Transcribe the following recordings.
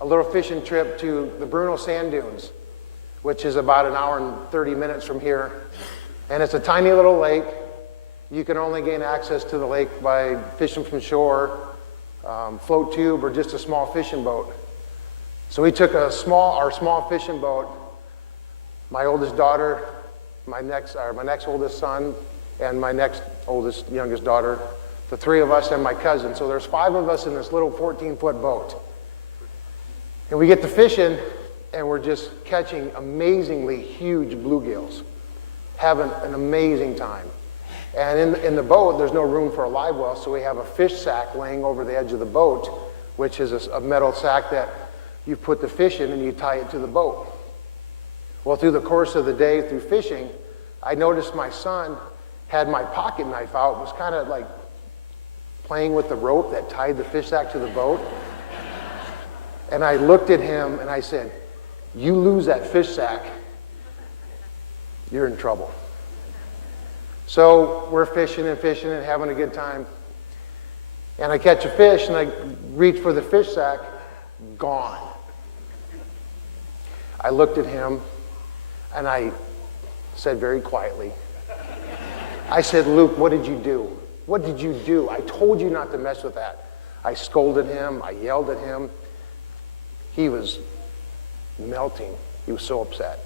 a little fishing trip to the Bruno Sand Dunes, which is about an hour and 30 minutes from here. And it's a tiny little lake. You can only gain access to the lake by fishing from shore, float tube, or just a small fishing boat. So we took our small fishing boat, my oldest daughter, my next oldest son, and my next youngest daughter, the three of us and my cousin. So there's 5 of us in this little 14-foot boat. And we get to fishing, and we're just catching amazingly huge bluegills, having an amazing time. And in the boat, there's no room for a live well, so we have a fish sack laying over the edge of the boat, which is a metal sack that you put the fish in and you tie it to the boat. Well, through the course of the day, through fishing, I noticed my son had my pocket knife out, was kind of like playing with the rope that tied the fish sack to the boat. And I looked at him and I said, "You lose that fish sack, you're in trouble." So we're fishing and having a good time. And I catch a fish and I reach for the fish sack, gone. I looked at him and I said very quietly, I said, "Luke, what did you do? What did you do? I told you not to mess with that." I scolded him. I yelled at him. He was melting. He was so upset.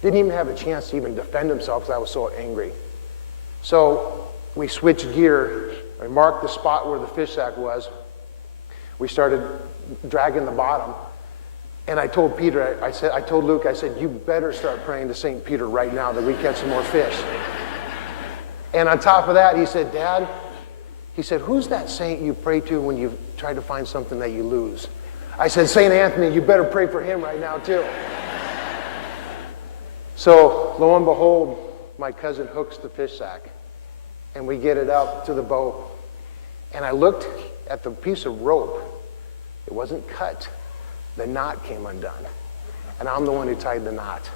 Didn't even have a chance to even defend himself because I was so angry. So we switched gear. I marked the spot where the fish sack was. We started dragging the bottom. And I told Peter, I told Luke, I said, "You better start praying to St. Peter right now that we catch some more fish." And on top of that, he said, "Dad," he said, "who's that saint you pray to when you try to find something that you lose?" I said, "St. Anthony, you better pray for him right now too." So lo and behold, my cousin hooks the fish sack and we get it up to the boat. And I looked at the piece of rope. It wasn't cut. The knot came undone. And I'm the one who tied the knot.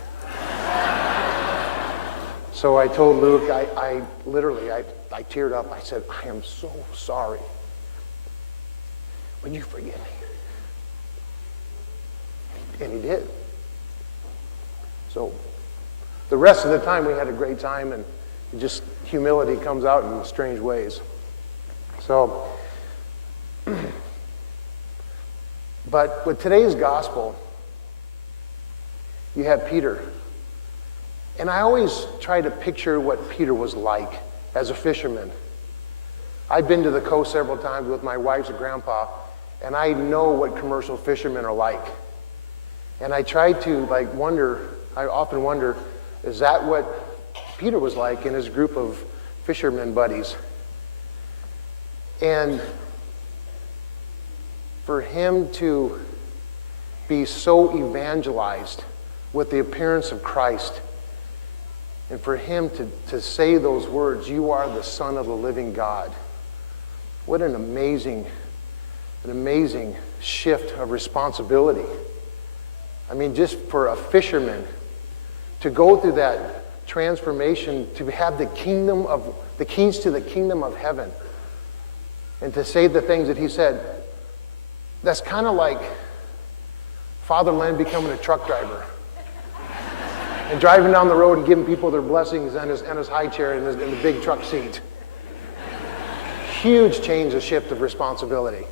So I told Luke, I literally teared up. I said, "I am so sorry. Would you forgive me?" And he did. So the rest of the time we had a great time, and just humility comes out in strange ways. So, but with today's gospel, you have Peter. And I always try to picture what Peter was like as a fisherman. I've been to the coast several times with my wife's grandpa, and I know what commercial fishermen are like. And I try to I often wonder, is that what Peter was like in his group of fishermen buddies? And for him to be so evangelized with the appearance of Christ, and for him to say those words, "You are the Son of the living God," what an amazing shift of responsibility. I mean, just for a fisherman to go through that transformation, to have the keys to the kingdom of heaven, and to say the things that he said, that's kind of like Father Len becoming a truck driver and driving down the road and giving people their blessings and his high chair in the big truck seat. Huge change, a shift of responsibility.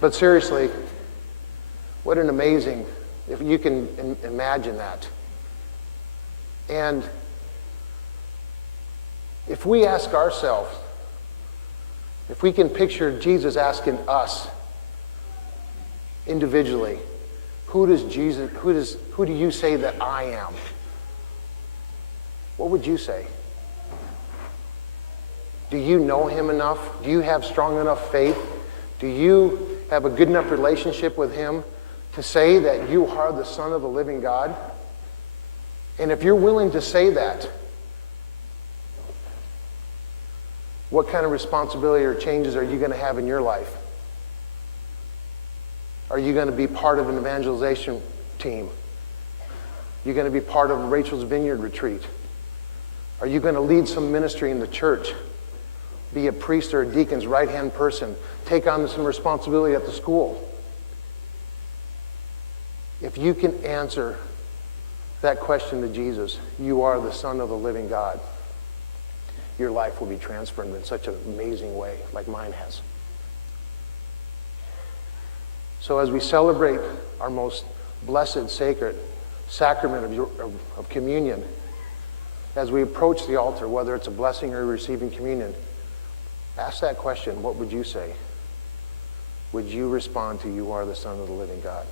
But seriously, what an amazing, if you can imagine that. And if we ask ourselves, if we can picture Jesus asking us individually, who do you say that I am? What would you say? Do you know him enough? Do you have strong enough faith? Do you have a good enough relationship with him to say that you are the Son of the living God? And if you're willing to say that, what kind of responsibility or changes are you going to have in your life? Are you going to be part of an evangelization team? You're going to be part of Rachel's Vineyard retreat? Are you going to lead some ministry in the church? be a priest or a deacon's right-hand person, take on some responsibility at the school. If you can answer that question to Jesus, you are the Son of the living God, your life will be transformed in such an amazing way, like mine has. So as we celebrate our most blessed, sacred sacrament of communion, as we approach the altar, whether it's a blessing or receiving communion, ask that question, what would you say? Would you respond to, you are the Son of the living God?